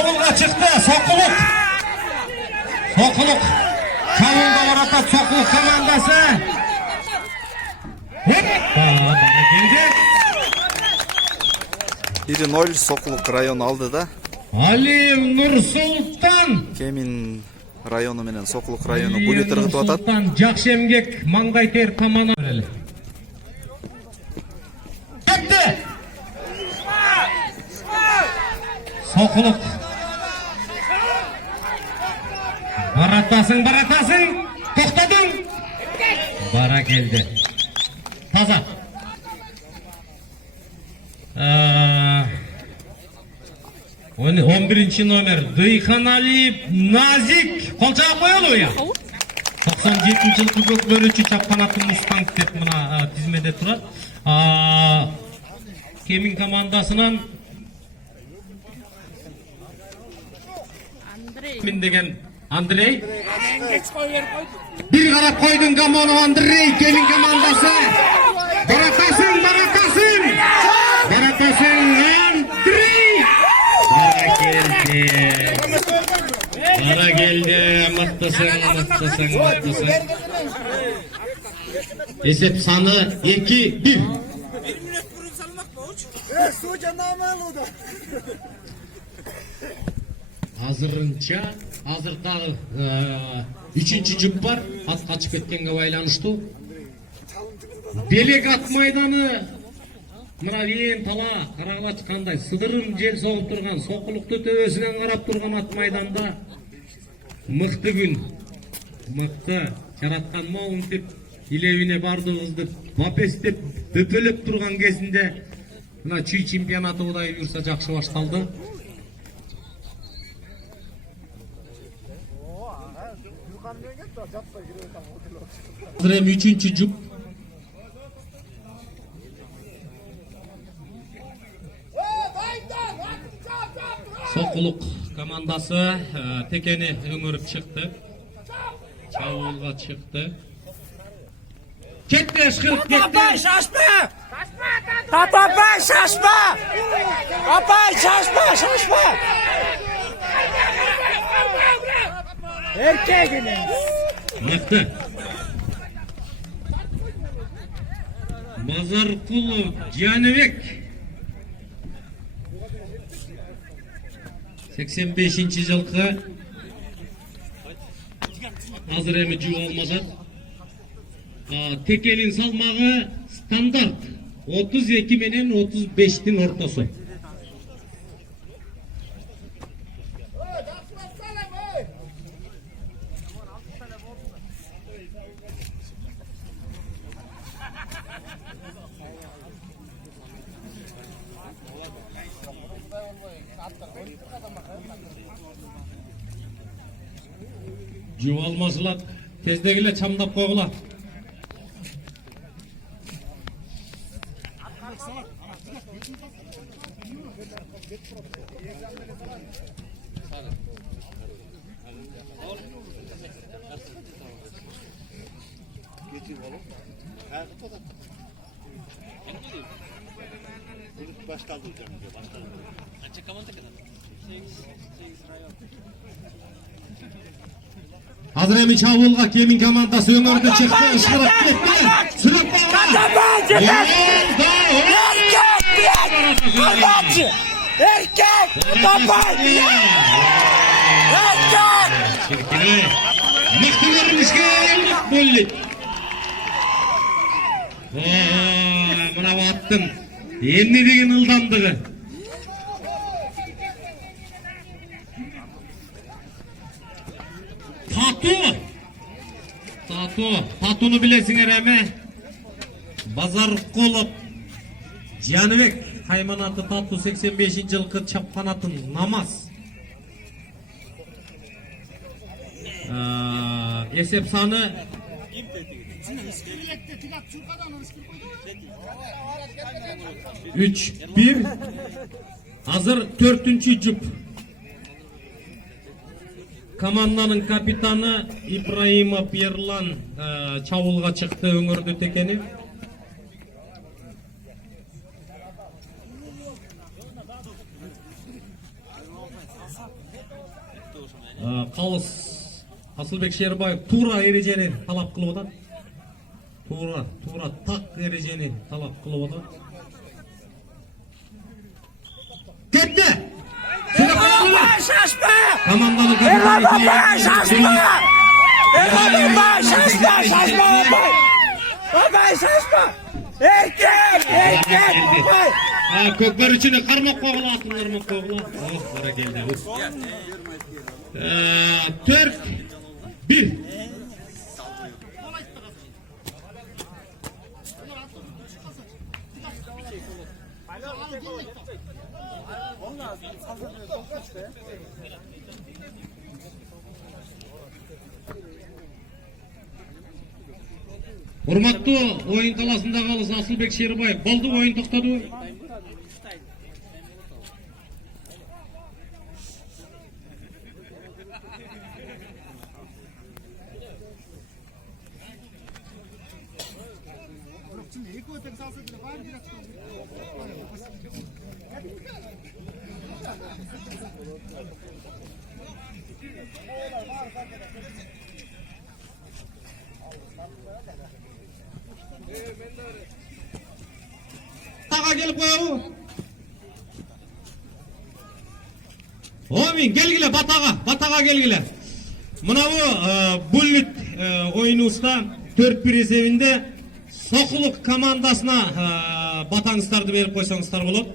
Çavulga çıktı. Sokuluk. Sokuluk. Çavulga orada Sokuluk komandası. Biri 0 Sokuluk rayonu aldı da. Ali Nursultan. Kemin rayonu menen Sokuluk rayonu gol tırgıtып атат. Nursultan жақсы эмгек маңдай тер тамана. Кетті. Sokuluk. Baratасың. Тоқтадың. Бара келді. Таза. 11 номер Дыйхан Алиев Назик. Қол жағып қойылу я. 97 жылғы көкбөрүчү чапканатын Мустанг деп мына тизмеде турат. Кемин командасынан Мен деген Андрей. Bir қарап қойдың Гамонов Андрей, Кемин командасы. Баратасың. Андрей. Бара келді. Мықтысың. Есеп саны 2-1. Азыр тағы 3-ші жұп бар, ат қачып кеткенге байланыштуу. Белек ат майданы мына ен тала қарағылач қандай сыдырын жел соғып тұрған, Соқылықты төбесінен қарап тұрған ат майданда мықты күн, мықты жаратқан молын деп илебіне бардығызды бапестеп бөпелеп тұрған кезінде мына чүй чемпионаты удай жүрса жақсы башталды. Hazır hem 3-cü жұп. Sokuluk komandası tekeni öngörüp çıktı. Çavulga çıktı. Ketті ышқырып кетті. Апай, шашпа! Апай, шашпа! Апай, шашпа! Erkeğini. Мықты. Базаркулов Жаныбек 85-ші жылқы азыр эми жуу алмашат. Текенин салмагы стандарт 32 менен 35-тин ортосу. Juvalmasılar tezdegile çamdap koğular. Hazır emi Çavulga Kemin komandası öngörüde çıktı. Işkırıp gitti. Sürüp bağlar. Erkek! Tapay! Erkek! Şirkine. Mıhtıların işgal. Bulli. Bravo attın. Emni degen ıldandığı. Tatunu bilesinger eme. Bazarkулов Жаныбек haymanatı Tatu 85. жылқы çapkanatın namaz. Esep sanı 3-1. Hazır 4-cü жұп. Komandanın kapitanı İbrahimov Ерлан Çavulga çıktı öngörдü tekeni. Қалыс Асылбек Шербаев тура ережені талап қылып отады. Тура тақ ережені талап қылып отады. Кетті! Erdoğan şaşma! Команданы Erdoğan şaşma! Erdoğan şaşma! Şaşma Opay! Opay şaşma! Erkek! Opay! Көкбөр içine karmak koğula atınlar mı koğula? Oh, bana geldi. 4-1. Урматтуу оюн таласында калыс Асылбек Шербаев. Болду, оюн токтоду. Tağa gelip koyalım. Omin gelgile batağa gelgile. Mına bu bullet oyunusunda 4-1 esebinde Sokuluk komandasına batаңыздарды berip koysaңыздар болот.